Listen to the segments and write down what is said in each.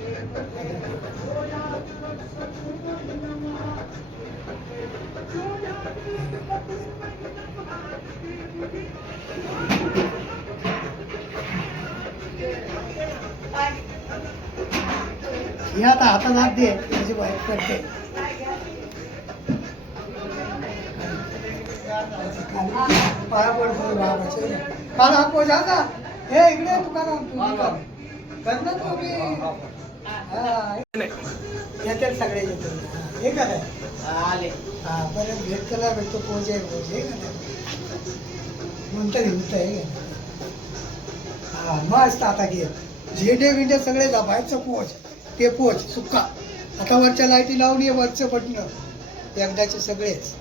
हे आता हातात हात दे म्हणजे बाहेर करते पाया पडतो बाबाचे काल हा पोजा का हे इकडे दुकानात तुम्ही कर ना तुम्ही येतात सगळे येतो हे का आले हा परत भेट केला भेटतो पोच आहे पोच हे का नंतर होत आहे हा मस्त आता घे झेंडे विंडे सगळे जा बाहेरचं पोच ते पोच सुक्का आता वरच्या लाईटी लावली आहे वरचं बटणं एकदाचे सगळेच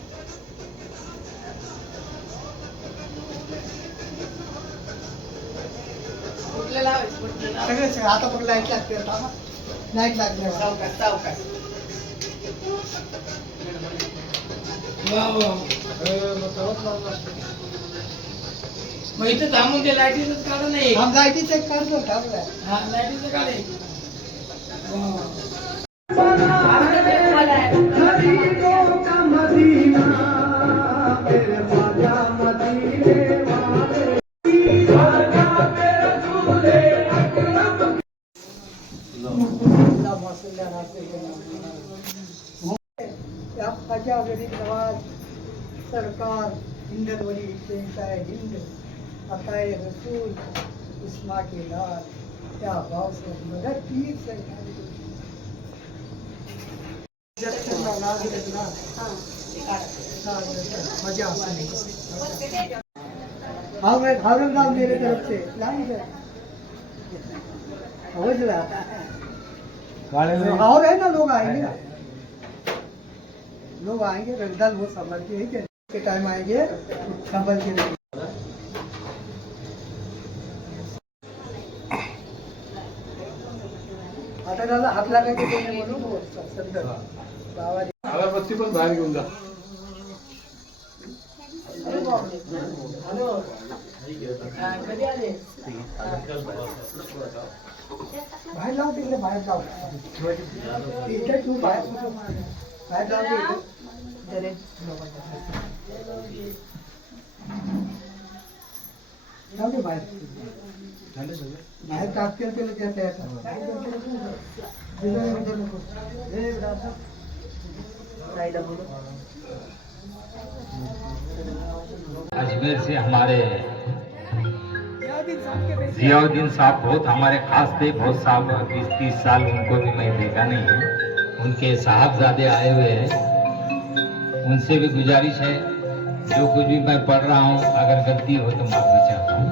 सगळे सगळे आता पण लाईट लागते लाईट लागले मग इथं थांबून ते लाईटीच काढ नाही लाईटीचं एक काढतो थांबलाय हा लाईटीचं काढे सरकार हिंदवरी हिंद अकाय रसूल उस्मा के लाल क्या भाव से मदद की हावरंगाव मेरे तरफ से और है ना लोग आएंगे रंगदार वो संभल के टाइम आएंगे संभल के आता दादा हात लागायचे म्हणून संदर्भ अगरबत्ती पण बाहेर घेऊन जा बाहेर लाव तिकडे बाहेर लाव इथे तू बाहेर लाव जाऊ दे बाहेर बाहेर ताप केलं त्यात अजमेर से हमारे जियाउद्दीन साहब बहुत हमारे खास थे, बहुत साल 20-30 साल उनको भी मैं देखा नहीं है। उनके साहबजादे आए हुए हैं, उनसे भी गुजारिश है जो कुछ भी मैं पढ़ रहा हूँ अगर गलती हो तो माफी चाहता हूँ।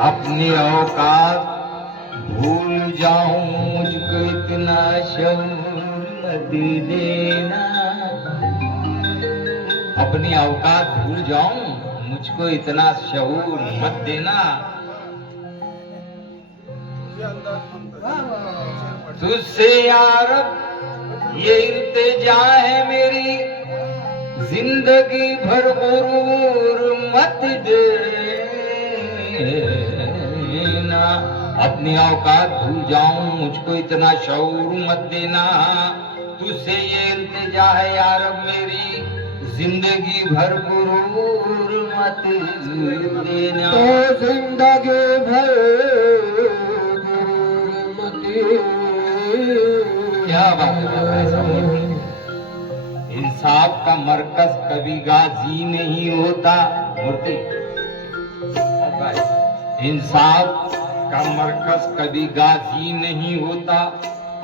अपनी औकात भूल जाऊं मुझको इतना शौक दे देना, अपनी औकात भूल जाऊं मुझको इतना शऊर मत देना। तुझसे यार ये इल्तिजा है मेरी, जिंदगी भर गुरूर मत देना। अपनी औकात भूल जाऊं मुझको इतना शऊर मत देना। तुझसे ये इल्तिजा है यार मेरी, जिंदगी भर गुरूर मत देना। तो जिंदगी भर गुरूर मत। क्या बात है, इंसाफ का मरकज कभी गाजी नहीं होता। मूर्ति इंसाफ का मरकज कभी गाजी नहीं होता,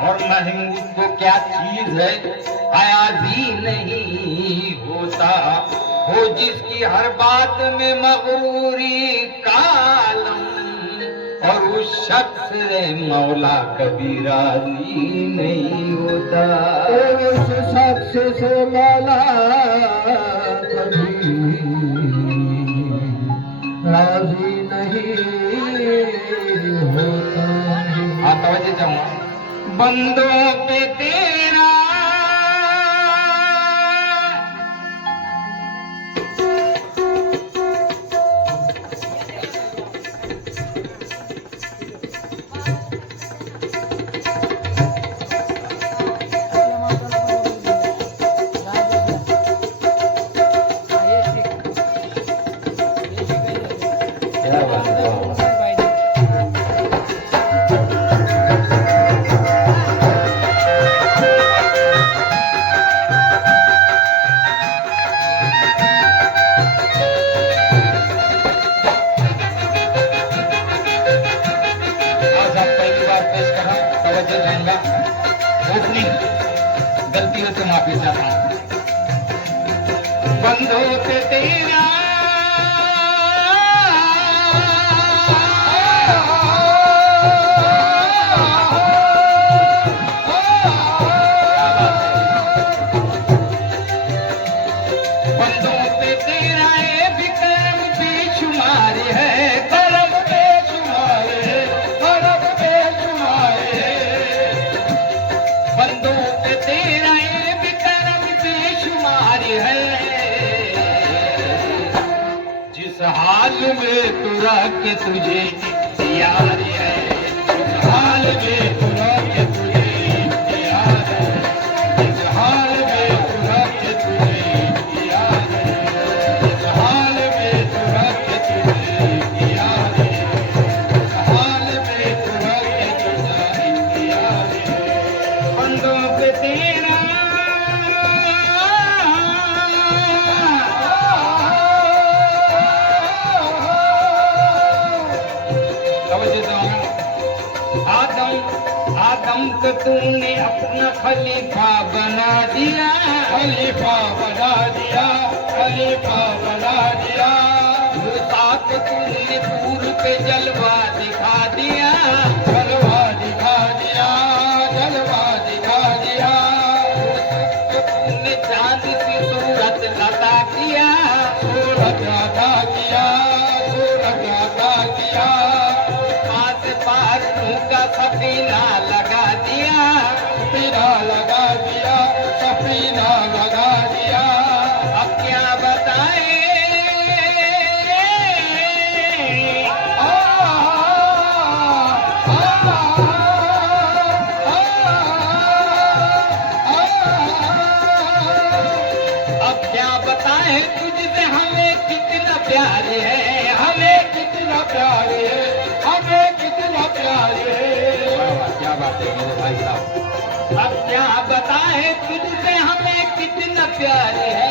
और महंगी को क्या चीज है अयाजी नहीं होता। हो जिसकी हर बात में मगरूरी कालम, और उस शख्स से मौला कभी राजी नहीं होता। उस शख्स से मौला कभी राजी नहीं होता। हाँ तवज्जो जाऊंगा। बंदों पे तेरा क्या बात है। गलती हो तो माफी चाहता हूँ। बंदों पे तेरा बंदों पे तेरा ये भी करम बेशुमार है, करम बेशुमार है, करम बेशुमार है। बंदों पे तेरा ये भी करम बेशुमार है। जिस हाल में तू रख तुझे यार है, जिस हाल में तू रख तुझे यार है, जिस हाल में तू रख तुझे यार है, जिस हाल में तू रख तुझे यार है, जिस हाल में तू रख तुझे यार है। बंदों पे तेरा आदम को तूने अपना खलीफा बना दिया, खलीफा बना दिया, खलीफा बना दिया। मूसा को तूने दूर पे जलवा दिखा दिया, जलवा दिखा दिया, जलवा दिखा दिया। यूसुफ को तूने चांद सी सूरत अता किया, सूरत अता किया, सूरत अता किया। पार का सफीना लगा दिया, सफीना लगा दिया, सफीना लगा दिया। अब क्या बताए अब क्या बताए तुझसे हमें कितना प्यार है, हमें कितना प्यार है, हमें कितना प्यार है। क्या बात है मेरे भाई साहब। अब क्या बताए तुझसे हमें कितना प्यार है।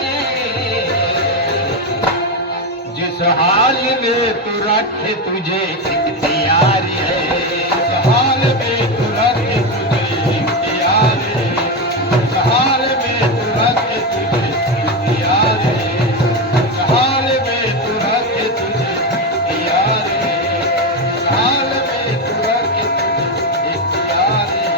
जिस हाल में तू रखे तुझे इख्तियार है, जिस हाल में तू रखे तुझे इख्तियार है, जिस हाल में तू रखे तुझे इख्तियार है, जिस हाल में तू रखे तुझे इख्तियार है, जिस हाल में तू रखे तुझे इख्तियार है।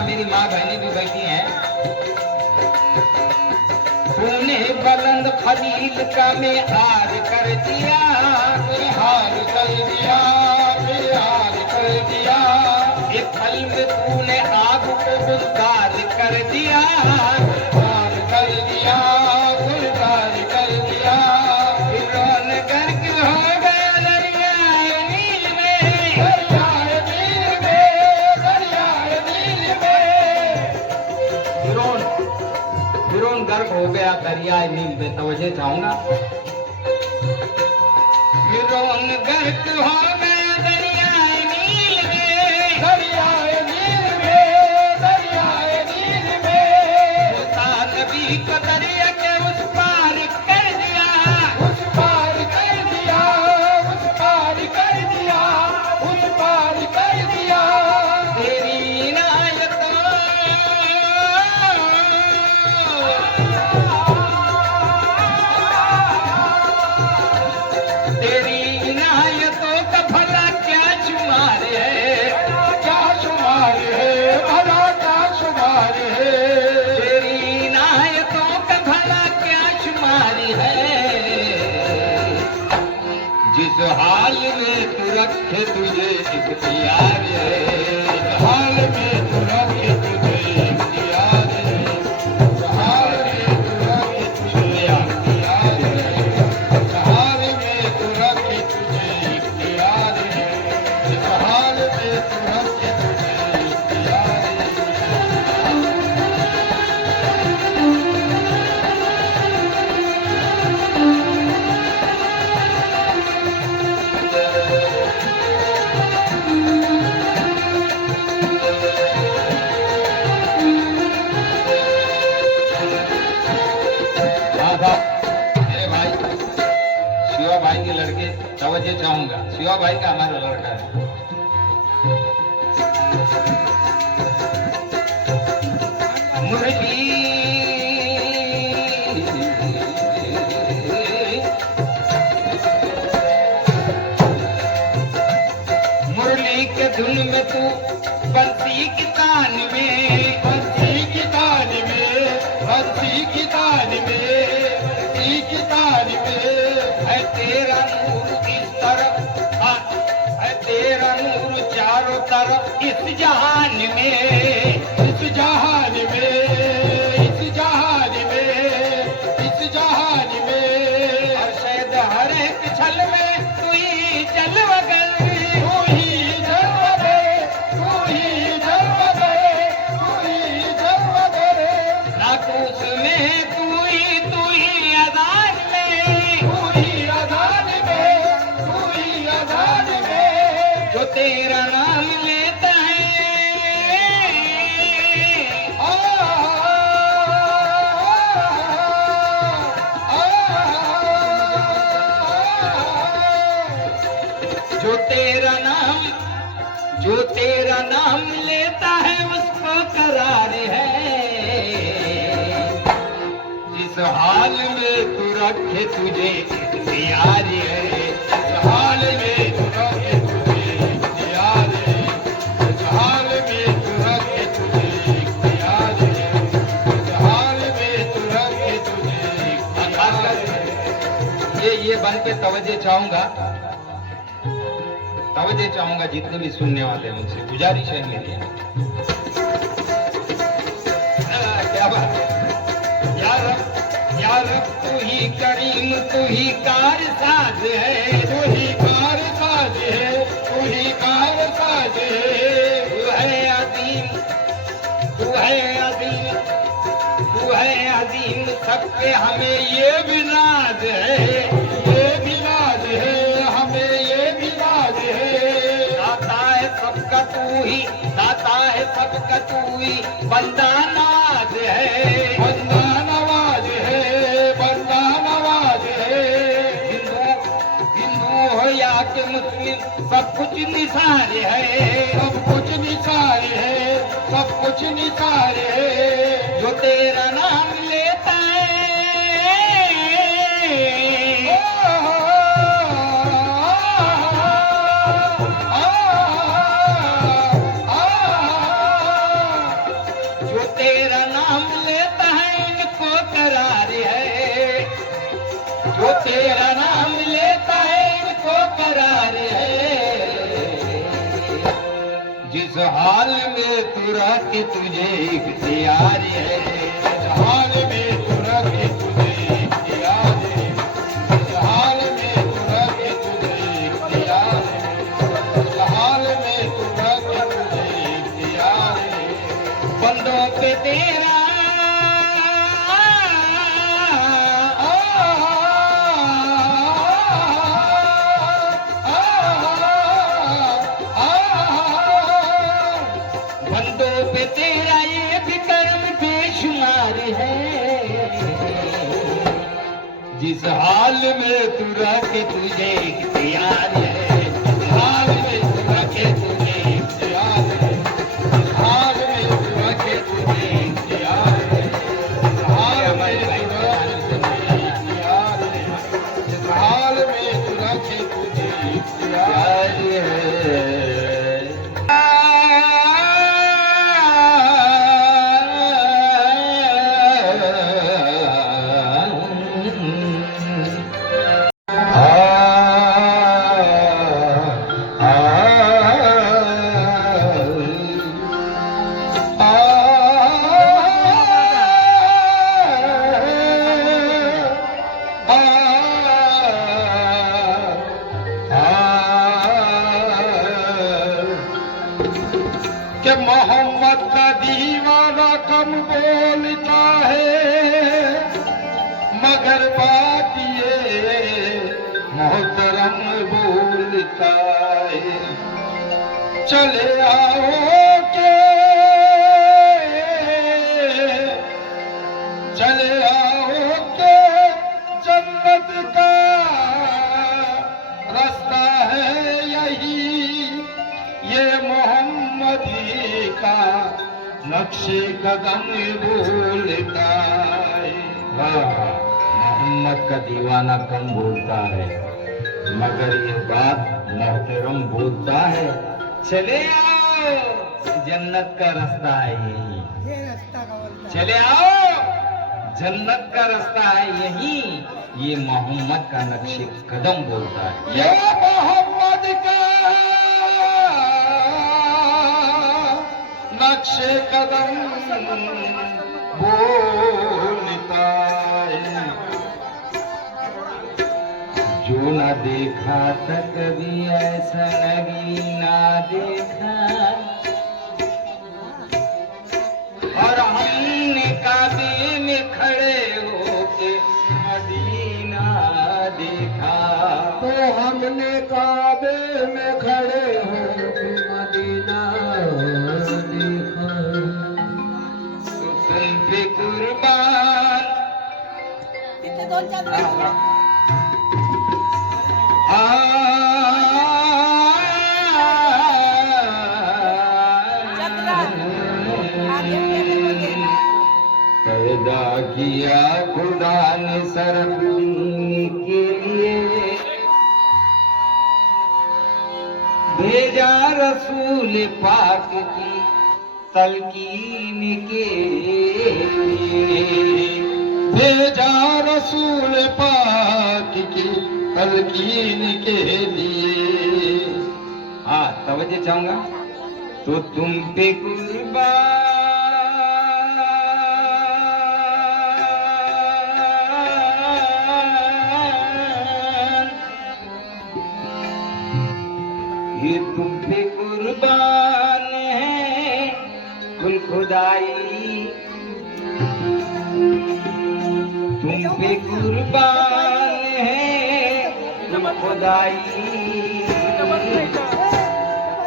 मेरी माँ बहनें भी बैठी हैं। तूने बुलंद खलील का में हार कर दिया, हार कर दिया, हार कर दिया। एक पल में तूने आग को गुलजार कर दिया, गुलजार कर दिया, गुलजार कर दिया। फिरौन गर्क हो गया दरिया नील दरियाए नील में तवज्जो चाहूंगा। फिरौन गर्क हो गया दरियाए नील में, दरियाए नील में, दरियाए नील में। मूसा नबी को दरिया के उस पार कर दिया, उस पार कर दिया, उस पार कर दिया, उस पार कर दिया। तेरी इनायतों, तेरी इनायतों का भला क्या शुमार है, क्या शुमार है, भला क्या शुमार है। तेरी इनायतों का भला क्या शुमार है। जिस हाल में तू रखे तुझे इख्तियार है, जिस हाल में तू रखे तुझे इख्तियार है, जिस हाल में तू रखे तुझे इख्तियार है, जिस हाल में तू रखे तुझे इख्तियार है, जिस हाल में तू रखे तुझे इख्तियार है। हाँ साहब, मेरे भाई शिवा भाई के लड़के तवज्जो चाहूंगा। शिवा भाई का हमारा लड़का है। मुरली मुरली के धुन में तू बंसी की तान में, बंसी की तान में, बंसी की तान में, बंसी की तान में। है तेरा नूर इस तरफ, है तेरा नूर चारों तरफ इस जहान में, इस जहान में, इस जहान में, इस जहान में। और शायद हर एक छल में तू ही जलवगर, तू ही जलवगर, तू ही जलवगर, तू ही जलवगर। नाकूस में तू ही अजान में, तू ही अजान में, तू ही अजान में। जो तेरा नाम लेता है, जो तेरा नाम, जो तेरा नाम लेता है उसको करार है। जिस हाल में तू रखे तुझे इख्तियार है, जिस हाल में तू रखे तुझे इख्तियार है, जिस हाल में तू रखे तुझे इख्तियार है, जिस हाल में तू रखे तुझे इख्तियार है। ये बन के तवज्जो चाहूंगा, तवज्जो चाहूंगा जितने भी सुनने वाले हैं उनसे गुजारिश है मेरी। क्या बात है। या रब तू ही करीम, तू ही कारसाज है, तू ही कारसाज है, तू ही कारसाज है। तू है अजीम, तू है अजीम, तू है अजीम, सब पे हमें ये भी नाज है, ये भी नाज है, हमें ये भी नाज है। दाता है सबका तू ही, दाता है सबका तू ही, बंदा नवाज है, बंदा नवाज है, बंदा नवाज है। हिंदू हो या कि मुस्लिम सब कुछ निसार है, सब कुछ निसार है, सब कुछ निसार है। जो तेरा नाम लेता है, जो तेरा नाम लेता है इनको करार है, जो तेरा नाम लेता है इनको करार है। जिस हाल में तू रखे तुझे इख्तियार है, जिस हाल में तू रखे तुझे इख्तियार है, जिस हाल में तू रखे तुझे इख्तियार है, जिस हाल में तू रखे तुझे इख्तियार है। बंदों पे तेरा रखे तुझे इख्तियार है, हाल में तू रखे तुझे इख्तियार है, हाल में तू रखे तुझे इख्तियार है, हाल में तू रखे तुझे इख्तियार है, हाल में तू रखे तुझे इख्तियार है। कि मोहम्मद का दीवाना कम बोलता है, मगर बात ये मोहतरम बोलता है। चले आओ के चले आओ के जन्नत का रास्ता है यही, ये मोहम्मदी का नक्शे कदम बोलता है। मोहम्मद का दीवाना कम बोलता है, मगर ये बात मोहतरम बोलता है। चले आओ, जन्नत का रास्ता है यही, ये रास्ता का बोलता है। चले आओ, जन्नत का रास्ता है यही, ये मोहम्मद का नक्शे कदम बोलता है। ये मोहम्मद का नक्शे कदम बोलता है। जो ना देखा था कभी ऐसा नबी ना देखा, और हमने काबे में खड़े होके मदीना देखा, तो हमने काबे में खड़े होके मदीना देखा। तो तुम पे कुर्बान तिथे दोन चादर पैदा किया खुदा ने सरफीन के लिए, भेजा रसूल पाक की तलकीन के लिए, भेजा रसूल पाक की तलकीन के लिए। हाँ, तवज्जो चाहूंगा। तो तुम पे कुर्बान ये तुम पे कुर्बान है कुल खुदाई, तुम पे कुर्बान है कुल खुदाई,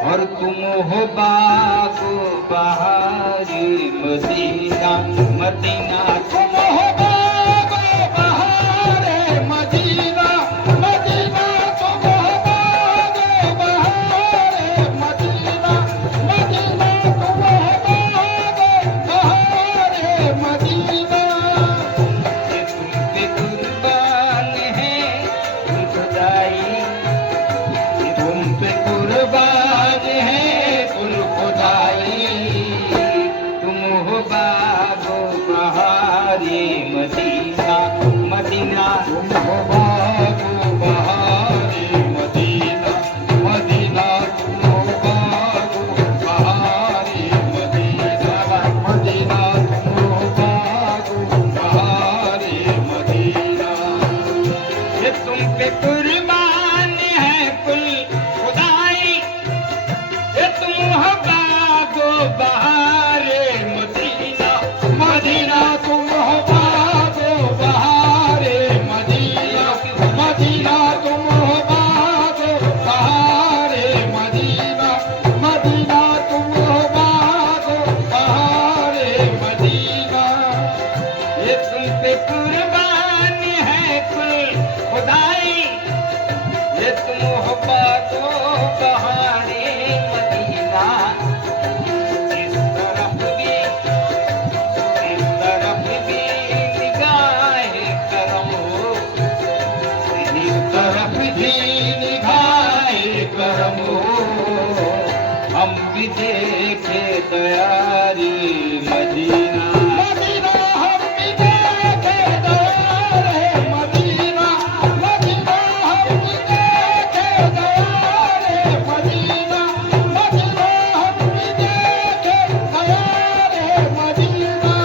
और तुम हो बागो बहारी मदीना, मदीना तुम हो बागो बहारे मदीना, मदीना तुम हो बागो बहारे मदीना, मदीना तुम हो बागो बहारे मदीना। ये तुम पे कुर्बान है कुल खुदाई, तुम पे कुर्बान है कुल खुदाई, तुम हो बागो बहार दयारी मदीना मदीना हम भी देखे दयारे मदीना मदीना हम भी देखे दयारे मदीना मदीना हम भी देखे दयारे मदीना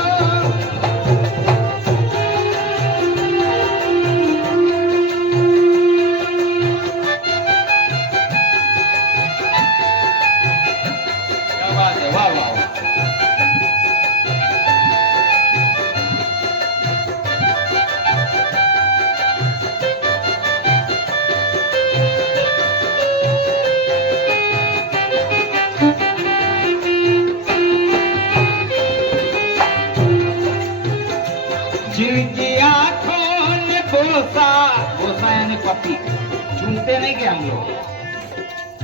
क्या बात है वाह वाह वाह। जिनकी आंखों ने बोसा बोसा यानी पपी चूमते नहीं क्या हम लोग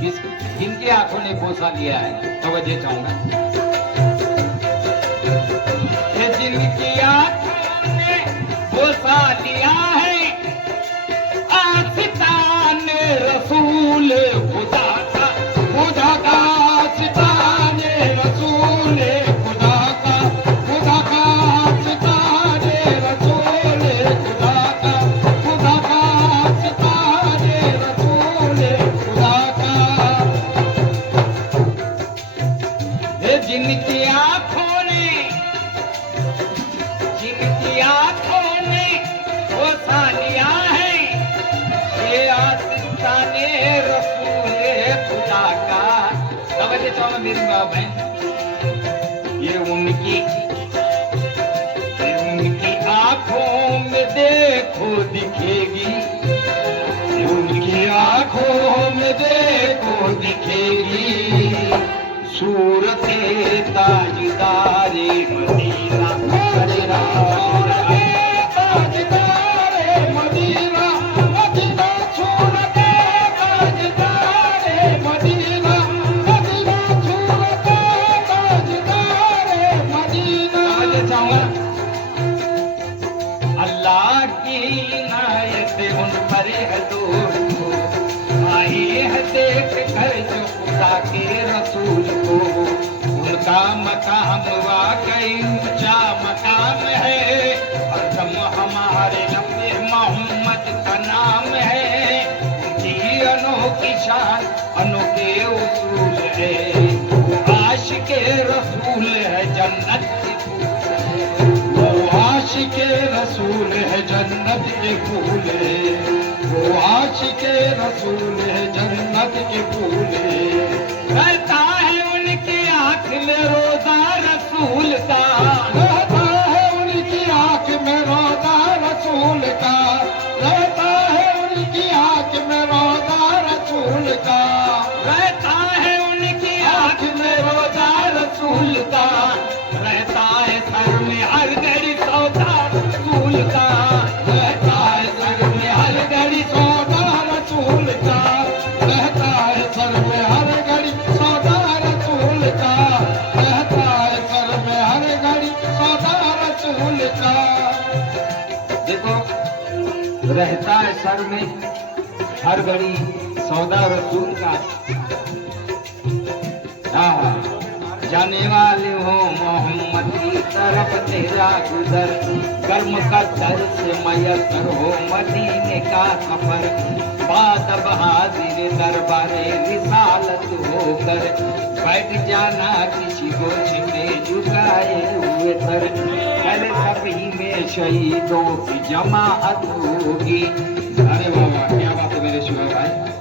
जिनकी आंखों ने बोसा लिया है तवज्जो चाहूंगा ये जिनकी आंखों ने बोसा लिया है आस्तान रसूल खुदा का आस्तान रसूल खुदा का आस्तान रसूल खुदा का आस्तान रसूल खुदा का ये जिनकी आंखों ने बोसा लिया है ये आस्ताने रसूल खुदा का तवज्जो चाहूंगा मेरी बहन ये उनकी आंखों में देखो दिखेगी ये उनकी आंखों में देखो दिखेगी सूरत ताजदारे मदीना मदीना ताजदारे मदीना मदीना सूरत ताजदारे मदीना मदीना सूरत ताजदारे मदीना तवज्जो चाहूंगा अल्लाह की इनायत उन पर है दोस्तों आई है देख कर जो खुदा के रसूल को उनका मकाम वाकई ऊंचा मकाम है और दम हमारे नबी मोहम्मद का नाम है उनकी अनोखी शान अनोखे उसूल है वो आशिक रसूल है जन्नत की फूल है वो आशिके रसूल है जन्नत के फूल वो आशिके रसूल है जन्नत के फूल रहता है उनकी आंख में रोजा रसूल का रहता है उनकी आंख में रोजा रसूल का रहता है उनकी आंख में रोजा रसूल का रहता है उनकी आंख में रोजा रसूल का रहता है सर में हर घड़ी सौदा रसूल का रहता है सर में हर घड़ी सौदा रसूल का रहता है सर में हर घड़ी सौदा रसूल का रहता है सर में हर घड़ी सौदा रसूल का देखो रहता है सर में हर घड़ी सौदा रसूल का हाँ जाने वाले हो मोहम्मद की तरफ तेरा गुजर कर्म का दर से मयसर हो मदीने का सफर बाद अब हाजिर दरबारे रिसालत होकर बैठ जाना किसी गोश में झुकाए हुए सर पहले सभी में शहीदों की जमाअत होगी अरे बाबा क्या बात है मेरे शुभ भाई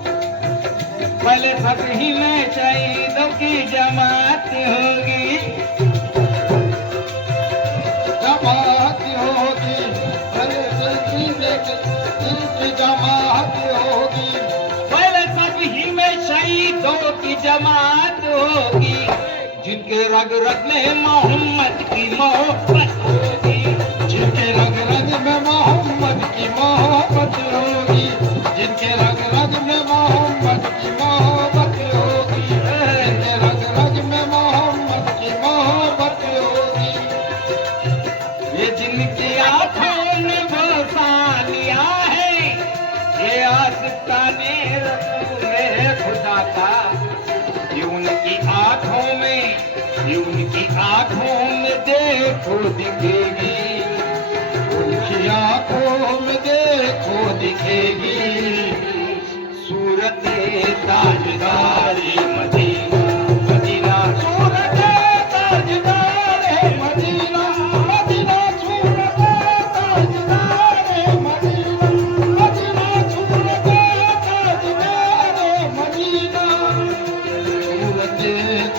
पहले सभी में शहीदों की जमात होगी जमात होगी अरे सभी इनकी जमात होगी पहले सभी में शहीदों की जमात होगी जिनके रग रग में मोहम्मद की मोहब्बत होगी जिनके रग रग में मोहम्मद की मोहब्बत होगी जिनके रग रग में मोहम्मद की मोहब्बत होगी जिनके रग रग में मोहम्मद की मोहब्बत होगी ये जिनकी आंखों ने बसा लिया है ये आस्ताने रसूल खुदा का ये उनकी आंखों में ये उनकी आंखों में देखो दिखेगी, उनकी आंखों में देखो दिखेगी सूरत ताजदारी मदीना, मदीना सूरत ताजदार मदीना, मदीना सूरत ताजदार मदीना, मदीना सूरत ताजदार मदीना, सूरत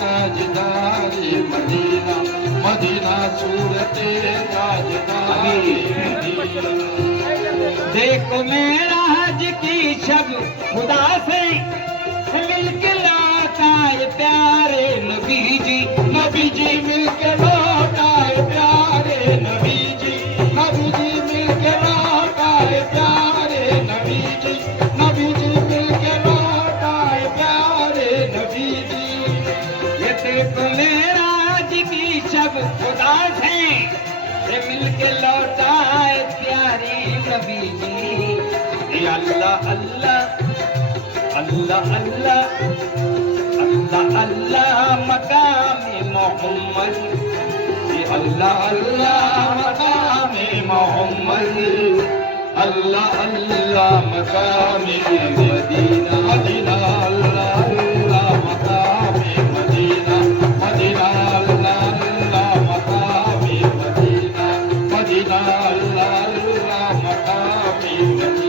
ताजदार मदीना, मदीना सूरत ताजदार मदीना। देखो मेराज की शब खुदा से मिलके लौटाए प्यारे नबी जी, नबी जी मिलके लौटाए प्यारे नबी जी, नबी जी मिलके लौटाए प्यारे नबी जी, नबी जी मिलके लौटाए प्यारे नबी जी। ये देखो मेराज की शब खुदा से मिलके लौटाए प्यारे नबी जी। अल्लाह अल्लाह अल्लाह अल्लाह अल्लाह अल्लाह मकाम मोहम्मद, अल्लाह अल्लाह मकाम मोहम्मद, अल्लाह अल्लाह मकाम मदीना, मदीना अल्लाह अल्लाह मकाम मदीना, मदीना अल्लाह अल्लाह मकाम मदीना, मदीना अल्लाह अल्लाह मकाम मदीना।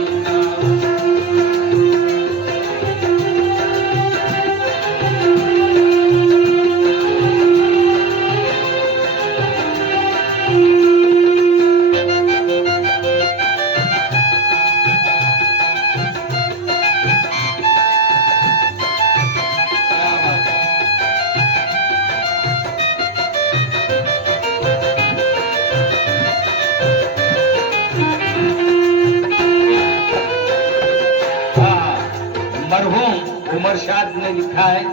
मरहूम उमर शाद ने लिखा है,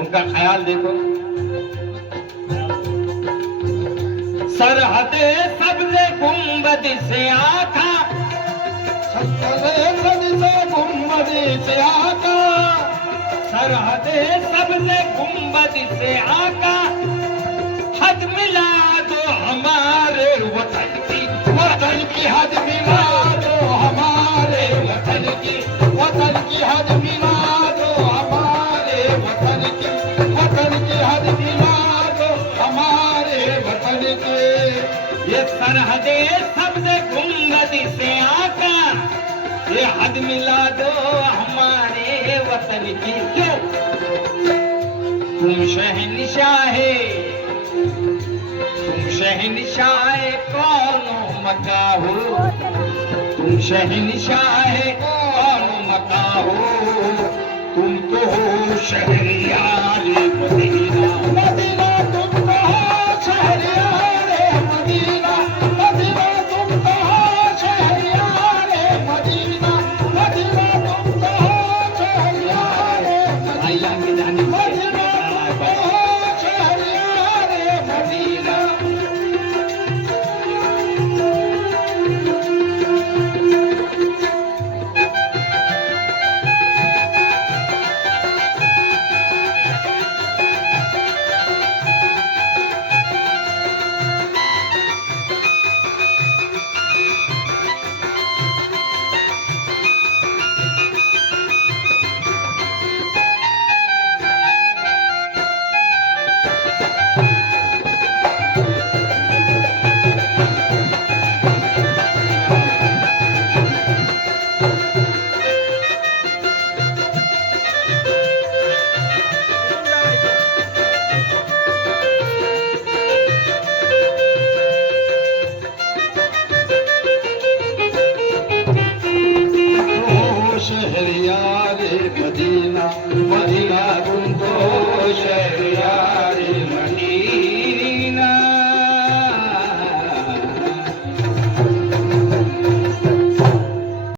उनका ख्याल देखो। सरहदे सब्ज़े गुंबद से आका, सरहदे सब्ज़े गुंबद से आका, सरहदे सब्ज़े गुंबद से आका, हद मिला दो हमारे वतन की, वतन की हद मिला दो हमारे वतन की, वतन की हद मिला दो हमारे वतन की, वतन की हद मिला दो हमारे वतन के। ये सरहदे सब्ज़े गुंबद से आका, ये हद मिला दो हमारे वतन की। क्यों? तुम शहंशाहे, तुम शहंशाहे कौनो मका हो, तुम शहंशाहे कौनो मका हो, तुम तो हो शहरियार मदीना, मदीना तुम तो हो शहरियार मदीना, मदीना तुम तो हो शहरियार मदीना, मदीना तुम तो हो शहरियार मदीना, मदीना तुम तो हो शहरियार मदीना। शहरियार मदीना।